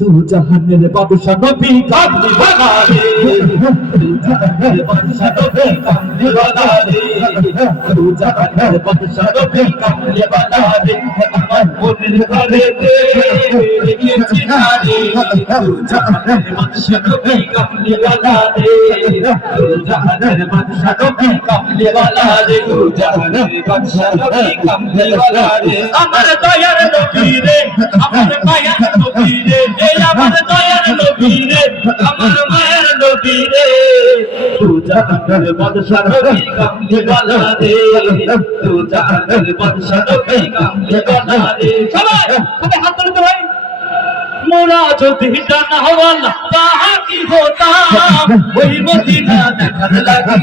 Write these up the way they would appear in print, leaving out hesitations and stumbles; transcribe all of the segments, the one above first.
দু জাহানের বাদশা নবী কামলি ওয়ালা রে, দু জাহানের বাদশা নবী কামলি ওয়ালা রে, দু জাহানের বাদশা নবী কামলি ওয়ালা রে। আমার মনের ঘরেতে রেখেছি নারে, দু জাহানের বাদশা নবী কামলি ওয়ালা রে, দু জাহানের বাদশা নবী কামলি ওয়ালা রে, দু জাহানের বাদশা নবী কামলি ওয়ালা রে। আমার দয়ার নবী রে, আমার মায়ের নবী রে, এই আমার দয়ার নবী রে, আমার মায়ের নবী রে, দু জাহানের বাদশা নবী কামলি ওয়ালা রে, দু জাহানের বাদশা নবী কামলি ওয়ালা রে। সবাই সবাই হাত তুলতে ভাই। মোরা যদি ডানাওয়ালা পাখি হতাম, ওই মদিনা দেখার লাগি।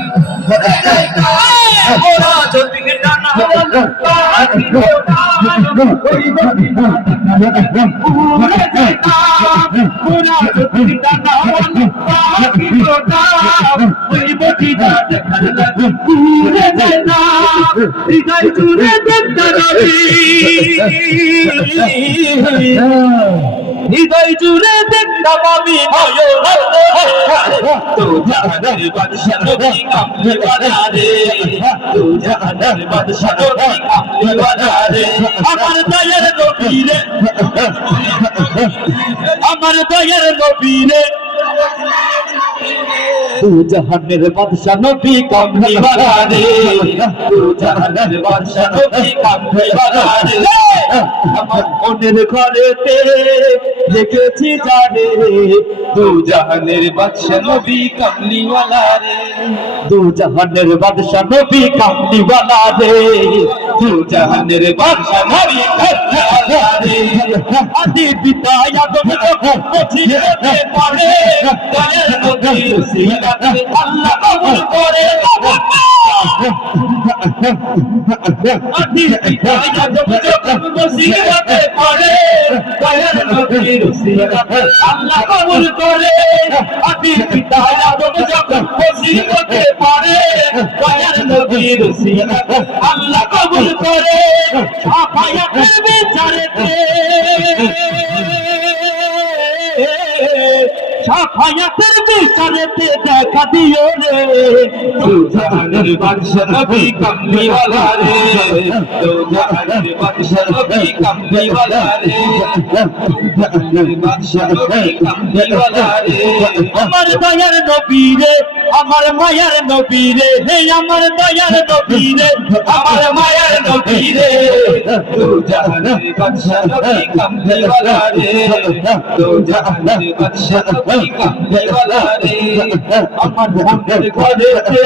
মোরা যদি ডানাওয়ালা পাখি হতাম, ওই মদিনা দেখার লাগি। উড়ে যেতাম, মোরা যদি ডানাওয়ালা পাখি হতাম, ওই মদিনা দেখার লাগি। উড়ে যেতাম, হৃদয় জুড়ে দেখতাম নবী, হৃদয় জুড়ে দেখতাম আমি নয়ন। দু জাহানের বাদশা নবী কামলি ওয়ালা রে, দু জাহানের বাদশা নবী কামলি ওয়ালা রে। আমার দয়ার নবী রে, আমার দয়ার নবী রে, দু জাহানের বাদশা নবী কামলি ওয়ালা রে, দু জাহানের বাদশা নবী কামলি ওয়ালা রে। আমার মনের ঘরেতে রেখেছি জানে, দু জাহানের বাদশা নবী কামলি ওয়ালা রে, দু জাহানের বাদশা নবী কামলি ওয়ালা রে, দু জাহানের বাদশা নবী কামলি ওয়ালা রে। আদি পিতা আদম যখন পৌঁছিতে পারে, দয়ার নবীর সিরাতে আল্লাহ কবুল করে। আদি পিতা আদম যখন পৌঁছিতে পারে, দয়ার নবীর সিরাতে আল্লাহ কবুল করে। আদি পিতা আদম যখন পৌঁছিতে পারে, দয়ার নবীর সিরাতে আল্লাহ কবুল করে। সাফায়াতের বিচারেতে, সাফায়াতের বিচারেতে দেখা দিও রে, দু জাহানের বাদশা নবী কামলি ওয়ালা রে, দু জাহানের বাদশা নবী কামলি ওয়ালা রে, দু জাহানের বাদশা নবী কামলি ওয়ালা রে। আমার দয়ার নবী রে, আমার মায়ার নবী রে, হে আমার দয়ার নবী রে, আমার মায়ার নবী রে, দু জাহানের বাদশা নবী কামলি ওয়ালা রে, দু জাহানের বাদশা নবী কামলি ওয়ালা রে। আমার মনের ঘরেতে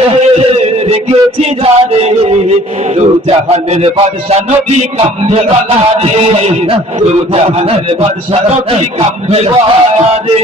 রেখেছি জানে, দু জাহানের বাদশা নবী কামলি ওয়ালা রে, দু জাহানের বাদশা নবী কামলি ওয়ালা রে।